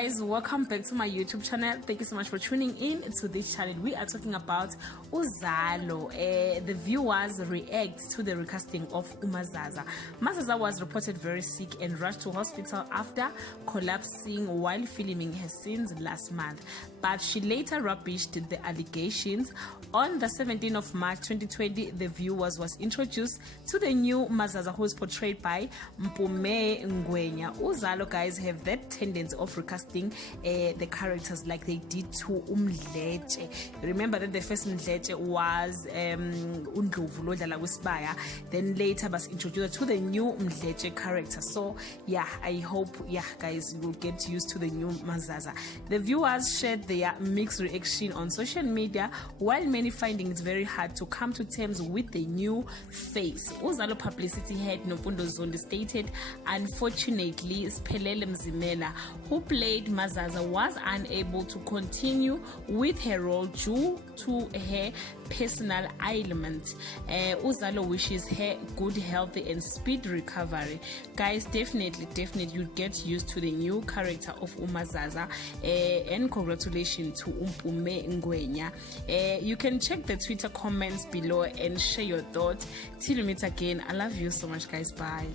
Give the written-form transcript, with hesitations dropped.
guys, welcome back to my YouTube channel. Thank you so much for tuning in to this channel. We are talking about Uzalo. The viewers react to the recasting of Umazaza. Mazaza was reported very sick and rushed to hospital after collapsing while filming her scenes last month, but she later rubbished the allegations. On the 17th of March 2020, the viewers was introduced to the new Mazaza, who is portrayed by Mpumi Ngwenya. Uzalo guys have that tendency of recasting the characters like they did to Umdletshe. Remember that the first Umdletshe was Undlovu Lodlala Wisibaya, then later was introduced to the new Umdletshe character. So yeah, I hope guys you will get used to the new Mazaza. The viewers shared their mixed reaction on social media, while many finding it very hard to come to terms with the new face. Uzalo publicity head Nomfundo Zondi stated, unfortunately, Sphelele Mzimela, who played Mazaza, was unable to continue with her role due to her personal ailment. Uzalo wishes her good health and speed recovery. Guys, definitely you get used to the new character of Umazaza, and congratulations to Mpumi Ngwenya. You can check the Twitter comments below and share your thoughts. Till we meet again, I love you so much guys. Bye.